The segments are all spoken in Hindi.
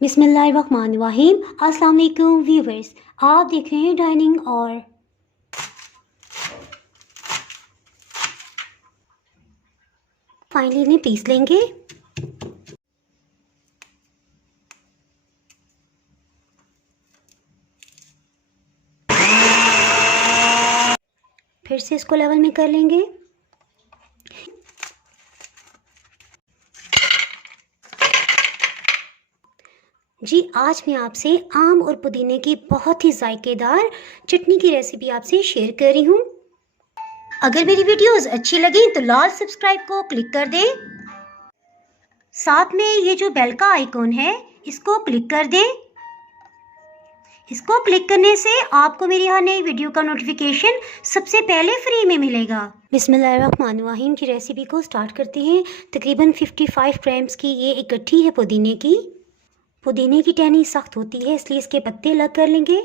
बिस्मिल्लाहिर्रहमानिर्रहीम। अस्सलाम वालेकुम व्यूवर्स, आप देख रहे हैं डाइनिंग और फाइनली इन्हें पीस लेंगे। फिर से इसको लेवल में कर लेंगे। जी, आज मैं आपसे आम और पुदीने की बहुत ही जायकेदार चटनी की रेसिपी आपसे शेयर कर रही हूँ। अगर मेरी वीडियोस अच्छी लगी तो लाल सब्सक्राइब को क्लिक कर दें। साथ में ये जो बेल का आइकॉन है इसको क्लिक कर दें। इसको क्लिक करने से आपको मेरी हर नई वीडियो का नोटिफिकेशन सबसे पहले फ्री में मिलेगा। बिस्मिल्लाहिर्रहमानिर्रहीम की रेसिपी को स्टार्ट करते हैं। तकरीबन 55 ग्राम्स की ये एक गट्ठी है पुदीने की। पुदीने की टहनी सख्त होती है इसलिए इसके पत्ते अलग कर लेंगे।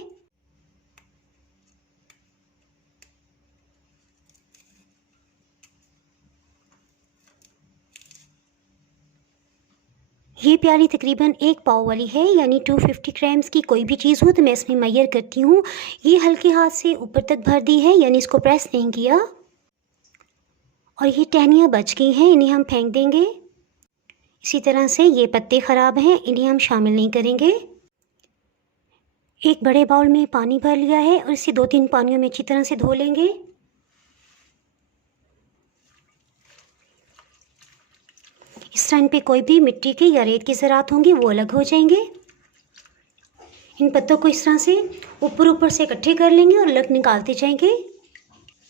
ये प्याली तकरीबन एक पाव वाली है, यानी 250 ग्राम्स की कोई भी चीज़ हो तो मैं इसमें मैयर करती हूँ। ये हल्के हाथ से ऊपर तक भर दी है, यानी इसको प्रेस नहीं किया। और ये टहनियाँ बच गई हैं, इन्हें हम फेंक देंगे। इसी तरह से ये पत्ते ख़राब हैं, इन्हें हम शामिल नहीं करेंगे। एक बड़े बाउल में पानी भर लिया है और इसे 2-3 पानियों में अच्छी तरह से धो लेंगे। इस टाइम पे कोई भी मिट्टी के या रेत की ज़रात होंगी वो अलग हो जाएंगे। इन पत्तों को इस तरह से ऊपर से इकट्ठे कर लेंगे और अलग निकालते जाएंगे।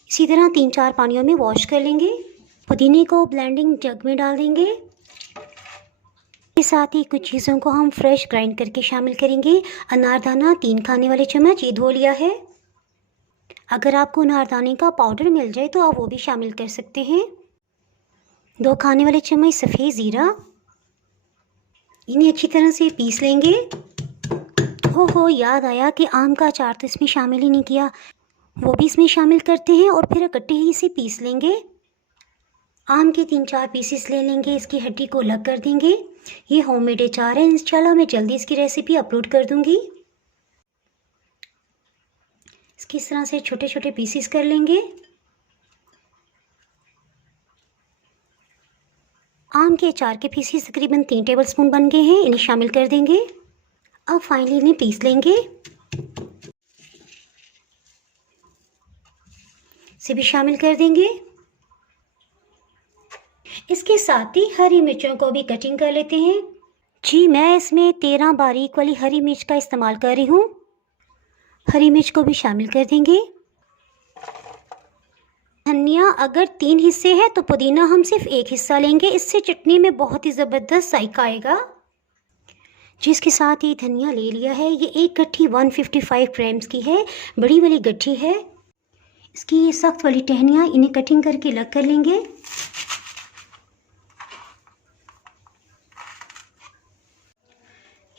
इसी तरह 3-4 पानियों में वॉश कर लेंगे। पुदीने को ब्लेंडिंग जग में डाल देंगे। के साथ ही कुछ चीज़ों को हम फ्रेश ग्राइंड करके शामिल करेंगे। अनारदाना 3 खाने वाले चम्मच ये धो लिया है। अगर आपको अनारदाने का पाउडर मिल जाए तो आप वो भी शामिल कर सकते हैं। 2 खाने वाले चम्मच सफ़ेद ज़ीरा, इन्हें अच्छी तरह से पीस लेंगे। हो याद आया कि आम का अचार तो इसमें शामिल ही नहीं किया, वो भी इसमें शामिल करते हैं और फिर इकट्ठे ही इसे पीस लेंगे। आम के 3-4 पीसेस ले लेंगे, इसकी हड्डी को अलग कर देंगे। ये होममेड अचार है, इंशाल्लाह मैं जल्दी इसकी रेसिपी अपलोड कर दूंगी। इसकी इस तरह से छोटे छोटे पीसेस कर लेंगे। आम के अचार के पीसेस तकरीबन 3 टेबलस्पून बन गए हैं, इन्हें शामिल कर देंगे। अब फाइनली इन्हें पीस लेंगे। इसे भी शामिल कर देंगे। इसके साथ ही हरी मिर्चों को भी कटिंग कर लेते हैं। जी, मैं इसमें 13 बारीक वाली हरी मिर्च का इस्तेमाल कर रही हूँ। हरी मिर्च को भी शामिल कर देंगे। धनिया अगर 3 हिस्से हैं तो पुदीना हम सिर्फ 1 हिस्सा लेंगे, इससे चटनी में बहुत ही ज़बरदस्त जायका आएगा। जिसके साथ ही धनिया ले लिया है। ये एक गट्ठी 155 ग्राम्स की है, बड़ी वाली गट्ठी है। इसकी ये सख्त वाली टहनियाँ इन्हें कटिंग करके अलग कर लेंगे।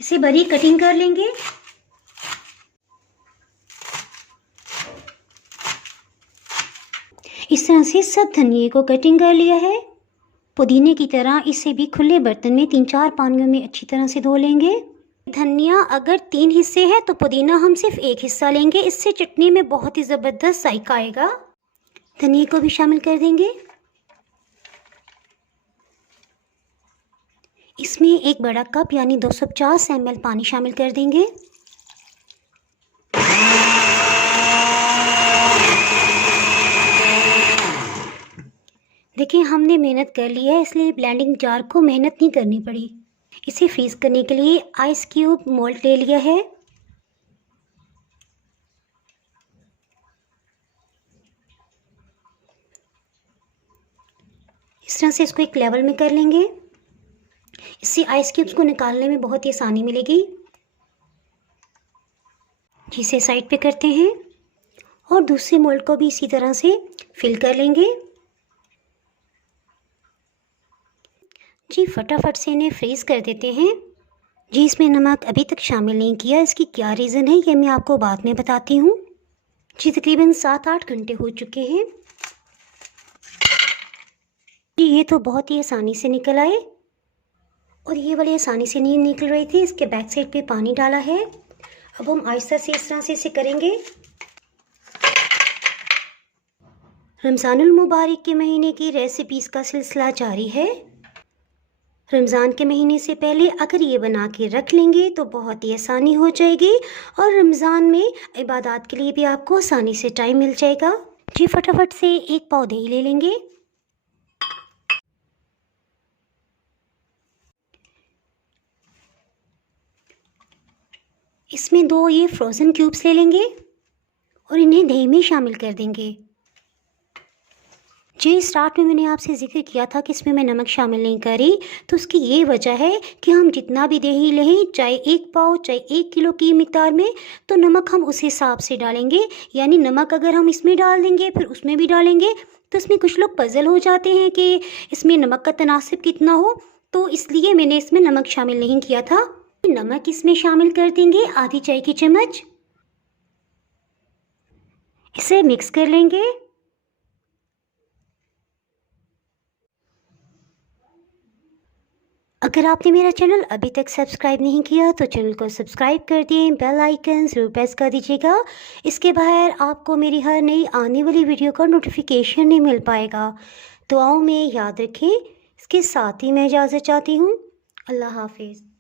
इसे बारीक कटिंग कर लेंगे। इस तरह से सब धनिए को कटिंग कर लिया है। पुदीने की तरह इसे भी खुले बर्तन में 3-4 पानियों में अच्छी तरह से धो लेंगे। धनिया अगर 3 हिस्से है तो पुदीना हम सिर्फ 1 हिस्सा लेंगे, इससे चटनी में बहुत ही ज़बरदस्त जायका आएगा। धनिया को भी शामिल कर देंगे। इसमें एक बड़ा कप यानी 250 ml पानी शामिल कर देंगे। देखिए, हमने मेहनत कर ली है इसलिए ब्लेंडिंग जार को मेहनत नहीं करनी पड़ी। इसे फ्रीज़ करने के लिए आइस क्यूब मोल्ड ले लिया है। इस तरह से इसको एक लेवल में कर लेंगे। इससे आइस क्यूब्स को निकालने में बहुत ही आसानी मिलेगी। जिसे साइड पे करते हैं और दूसरे मोल्ड को भी इसी तरह से फिल कर लेंगे। जी, फटाफट से इन्हें फ्रीज़ कर देते हैं। जी, इसमें नमक अभी तक शामिल नहीं किया, इसकी क्या रीज़न है ये मैं आपको बाद में बताती हूँ। जी, तकरीबन 7-8 घंटे हो चुके हैं। जी, ये तो बहुत ही आसानी से निकल आए। और ये वाले आसानी से नहीं निकल रहे थे, इसके बैक साइड पे पानी डाला है। अब हम आहिस्ता से इस तरह से इसे करेंगे। रमज़ानुल मुबारक के महीने की रेसिपीज़ का सिलसिला जारी है। रमज़ान के महीने से पहले अगर ये बना के रख लेंगे तो बहुत ही आसानी हो जाएगी और रमज़ान में इबादत के लिए भी आपको आसानी से टाइम मिल जाएगा। जी फटाफट से एक पाव दही ले लेंगे। इसमें 2 ये फ्रोज़न क्यूब्स ले लेंगे और इन्हें दही में शामिल कर देंगे। जी स्टार्ट में मैंने आपसे ज़िक्र किया था कि इसमें मैं नमक शामिल नहीं करी, तो उसकी ये वजह है कि हम जितना भी दही लें, चाहे 1 पाव चाहे 1 किलो की मिकदार में, तो नमक हम उस हिसाब से डालेंगे। यानी नमक अगर हम इसमें डाल देंगे फिर उसमें भी डालेंगे तो इसमें कुछ लोग पज़ल हो जाते हैं कि इसमें नमक का तनासिब कितना हो, तो इसलिए मैंने इसमें नमक शामिल नहीं किया था। नमक इसमें शामिल कर देंगे आधी चाय की चम्मच। इसे मिक्स कर लेंगे। अगर आपने मेरा चैनल अभी तक सब्सक्राइब नहीं किया तो चैनल को सब्सक्राइब कर दिए, बेल आइकन ज़रूर प्रेस कर दीजिएगा। इसके बाहर आपको मेरी हर नई आने वाली वीडियो का नोटिफिकेशन नहीं मिल पाएगा। दुआओं में याद रखें। इसके साथ ही मैं इजाज़त चाहती हूँ। अल्लाह हाफिज़।